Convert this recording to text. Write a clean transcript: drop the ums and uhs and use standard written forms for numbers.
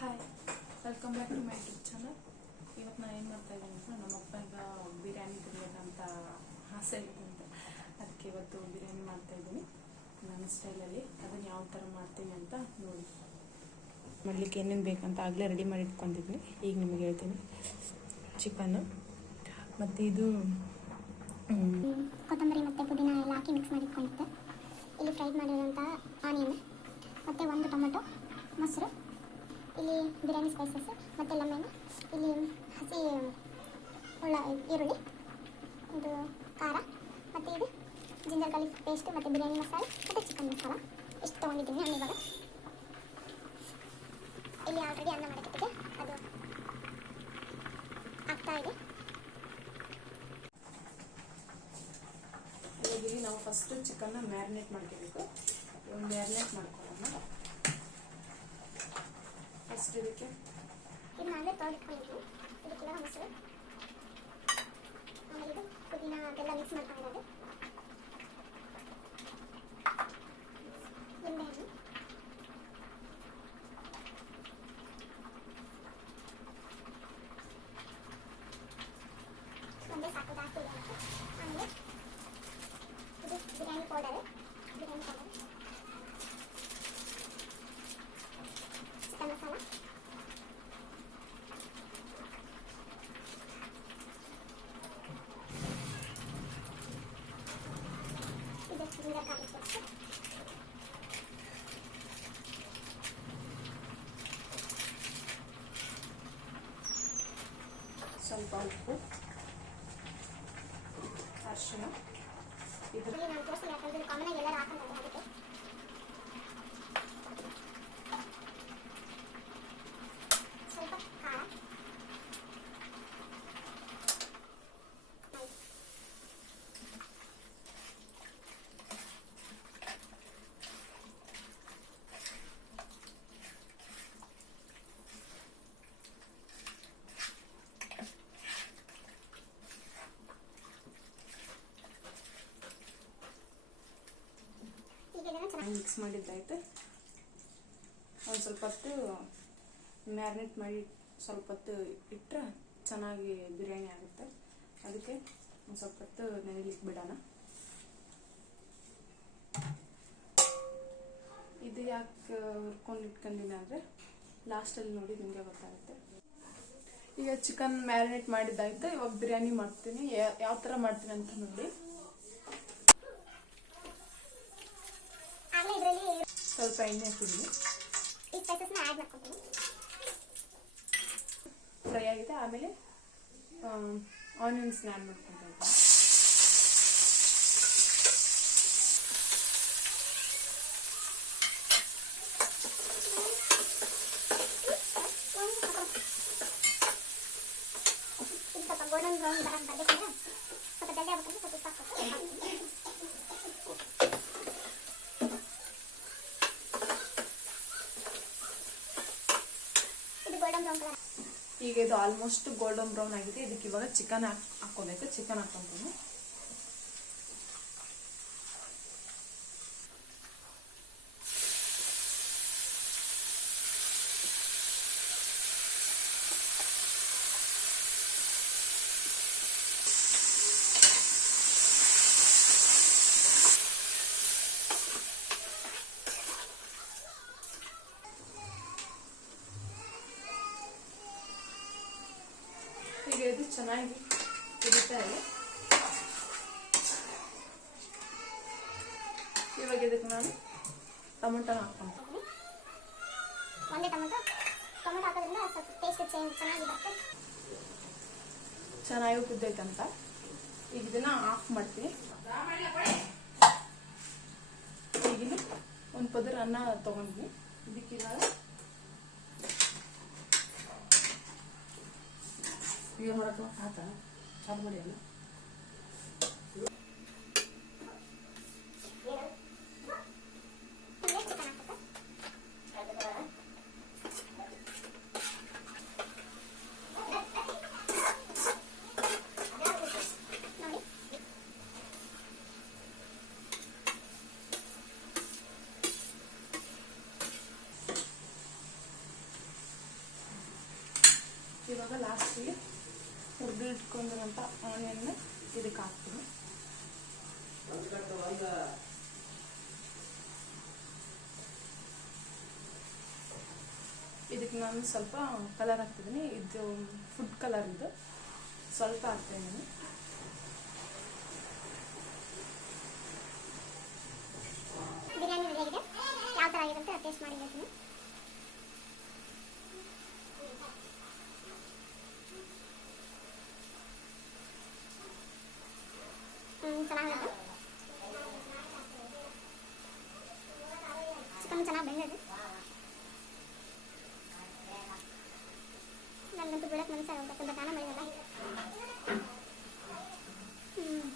Hi, welcome back to my YouTube channel. ಇವತ್ತು ನಾನು ಏನು ಮಾಡ್ತಾಯಿದ್ದೀನಿ ಅಂದರೆ ನಮ್ಮ ಅಪ್ಪ ಈಗ ಬಿರಿಯಾನಿ ತಿನ್ನಬೇಕಂತ ಆಸೆ ಇರುತ್ತೆ. ಅದಕ್ಕೆ ಇವತ್ತು ಬಿರಿಯಾನಿ ಮಾಡ್ತಾಯಿದ್ದೀನಿ ನನ್ನ ಸ್ಟೈಲಲ್ಲಿ. ಅದನ್ನು ಯಾವ ಥರ ಮಾಡ್ತೀನಿ ಅಂತ ನೋಡಿ. ಮಾಡಲಿಕ್ಕೆ ಏನೇನು ಬೇಕಂತ ಆಗಲೇ ರೆಡಿ ಮಾಡಿ ಇಟ್ಕೊಂಡಿದ್ದೀನಿ. ಈಗ ನಿಮಗೆ ಹೇಳ್ತೀನಿ. ಚಿಕನ್ನು ಮತ್ತು ಇದು ಕೊತ್ತಂಬರಿ ಮತ್ತು ಪುದೀನ ಎಲ್ಲ ಹಾಕಿ ಮಿಕ್ಸ್ ಮಾಡಿ ಇಟ್ಕೊಂಡಿದ್ದೆ. ಇಲ್ಲಿ ಫ್ರೈಡ್ ಮಾಡಿರೋಂಥ ಆನಿಯನ್ ಮತ್ತು ಒಂದು ಟೊಮೆಟೊ, ಮೊಸರು, ಇಲ್ಲಿ ಬಿರಿಯಾನಿ ಸ್ಪೈಸಸ್ ಮತ್ತು ಲೆಮನ್, ಇಲ್ಲಿ ಹಸಿ ಈರುಳ್ಳಿ, ಇದು ಖಾರ ಮತ್ತು ಇದು ಜಿಂಜರ್ ಗಾರ್ಲಿಕ್ ಪೇಸ್ಟ್ ಮತ್ತು ಬಿರಿಯಾನಿ ಮಸಾಲೆ ಮತ್ತು ಚಿಕನ್ ಮಸಾಲ ಇಷ್ಟು ತೊಗೊಂಡಿದ್ದೀನಿ. ನಾನು ಇವಾಗ ಇಲ್ಲಿ ಆಲ್ರೆಡಿ ಅನ್ನ ಮಾಡಕ್ಕೆ ಅದು ಆಗ್ತಾ ಇದೆ. ಇಲ್ಲಿ ನಾವು ಫಸ್ಟು ಚಿಕನ್ನ ಮ್ಯಾರಿನೇಟ್ ಮಾಡ್ಕೋಬೇಕು. ಮ್ಯಾರಿನೇಟ್ ಮಾಡ್ಕೊಳ್ಳೋಣ. ಫಸ್ಟ್ ಇದಕ್ಕೆ ಇದು ನಾವೇ ತೊಳೆದಿಟ್ಕೊಂಡಿದ್ವಿ. ಇದಕ್ಕೆಲ್ಲ ಮೊಸರು, ಆಮೇಲೆ ಇದು ಪುದೀನ ಅದೆಲ್ಲ ಮಿಕ್ಸ್ ಮಾಡ್ಕೊಂಡಿರೋದು, ನಿಂಬೆಹಣ್ಣು, ಒಂದೇ ಸಾಕು, ಜಾಸ್ತಿ ಇದೆ. ಆಮೇಲೆ ಇದು ಬಿರಿಯಾನಿ ಪೌಡರ್, ಚಿಕನ್ ಮಸಾಲ, ಇದು ಜಿಂಜರ್ ಗಾರ್ಲಿಕ್ ಪೇಸ್ಟ್, ಸ್ವಲ್ಪ ಉಪ್ಪು, ಅರಿಶಿಣ. ಇದರಲ್ಲಿ ನಾನು ತೋರಿಸ್ತೀನಿ, ಯಾಕಂದರೆ ಕಾಮನ್ ಆಗಿ ಎಲ್ಲರೂ ಹಾಕೊಂತಾರೆ. ಅದಕ್ಕೆ ಸ್ವಲ್ಪ ಖಾರ, ಮಿಕ್ಸ್ ಮಾಡಿದ್ದಾಯ್ತು. ಒಂದು ಸ್ವಲ್ಪ ಹೊತ್ತು ಮ್ಯಾರಿನೇಟ್ ಮಾಡಿ ಸ್ವಲ್ಪ ಹೊತ್ತು ಇಟ್ಟರೆ ಚೆನ್ನಾಗಿ ಬಿರಿಯಾನಿ ಆಗುತ್ತೆ. ಅದಕ್ಕೆ ಒಂದು ಸ್ವಲ್ಪ ಹೊತ್ತು ನೆನೆಲಿಕ್ಕೆ ಬಿಡೋಣ. ಇದು ಯಾಕೆ ಹುರ್ಕೊಂಡು ಇಟ್ಕೊಂಡಿಲ್ಲ ಅಂದರೆ ಲಾಸ್ಟಲ್ಲಿ ನೋಡಿ ನಿಮಗೆ ಗೊತ್ತಾಗುತ್ತೆ. ಈಗ ಚಿಕನ್ ಮ್ಯಾರಿನೇಟ್ ಮಾಡಿದ್ದಾಯ್ತು. ಇವಾಗ ಬಿರಿಯಾನಿ ಮಾಡ್ತೀನಿ. ಯಾವ ಥರ ಮಾಡ್ತೀನಿ ಅಂತ ನೋಡಿ. ಸ್ವಲ್ಪ ಎಣ್ಣೆ ಹಾಕಿದ್ದೀನಿ. ಈ ಸ್ಪೈಸಸ್ನ ಆ್ಯಡ್ ಮಾಡ್ಕೊತೀನಿ. ಫ್ರೈ ಆಗಿದೆ. ಆಮೇಲೆ ಆನಿಯನ್ಸ್ನ ಆ್ಯಡ್ ಮಾಡ್ಕೊತಾ ಇದ್ದೀನಿ. ಇದು ಸ್ವಲ್ಪ ಗೋಲ್ಡನ್ ಬ್ರೌನ್ ಬರಬೇಕಂದ್ರೆ ಸ್ವಲ್ಪ ಜಲ್ದಿ ಆಗ್ಬೇಕಂದ್ರೆ ಸ್ವಲ್ಪ ಉಪ್ಪು ಹಾಕ್ಬೇಕು. ಈಗ ಇದು ಆಲ್ಮೋಸ್ಟ್ ಗೋಲ್ಡನ್ ಬ್ರೌನ್ ಆಗಿದೆ. ಇದಕ್ಕೆ ಇವಾಗ ಚಿಕನ್ ಹಾಕೋಬೇಕು. ಚಿಕನ್ ಹಾಕೊಂತೀನಿ. ಈಗ ಇದು ಚೆನ್ನಾಗಿ ಕುದೀತಾ ಇದೆ. ಇವಾಗ ಇದಕ್ಕೆ ನಾನು ಟೊಮೆಟೊ ಹಾಕ್ಕೊಂತೀನಿ. ಒಂದೇ ಟೊಮೆಟೊ ಹಾಕೋದ್ರಿಂದ ಸ್ವಲ್ಪ ಟೇಸ್ಟ್ ಚೆನ್ನಾಗಿ ಬರುತ್ತೆ. ಚೆನ್ನಾಗಿ ಕುದ್ದೈತಂತ ಈಗ ಇದನ್ನ ಆಫ್ ಮಾಡ್ತೀನಿ. ಈಗಿನ ಒಂದು ಪದರ ಅನ್ನ ತಗೊಂಡ್ವಿ. ಇದಕ್ಕೆ ಇವಾಗ ಈಗ ಮಾಡಕ್ಕೆ ಆತ ಚಾಲು ಮಾಡಿ ಅಲ್ಲ. ಇವಾಗ ಲಾಸ್ಟಿಗೆ ಹುರಿದಿಟ್ಕೊಂಡಿರೋಂಥ ಆನಿಯನ್ನ ಇದಕ್ಕೆ ಹಾಕ್ತೀನಿ. ಇದಕ್ಕೆ ನಾನು ಸ್ವಲ್ಪ ಕಲರ್ ಹಾಕ್ತಿದ್ದೀನಿ. ಇದು ಫುಡ್ ಕಲರ್, ಇದು ಸ್ವಲ್ಪ ಹಾಕ್ತಾಯಿದ್ದೀನಿ. ಬಿರಿಯಾನಿ ರೆಡಿ ಆಗಿದೆ. ಯಾವ ಥರ ಆಗಿದೆ ಅಂತ ಟೇಸ್ಟ್ ಮಾಡಿ ಹೇಳ್ತೀನಿ. ಚೆನ್ನಾಗಿದೆ. ಚಿಕನ್ ಚೆನ್ನಾಗಿ ಬೆಂದಿದೆ.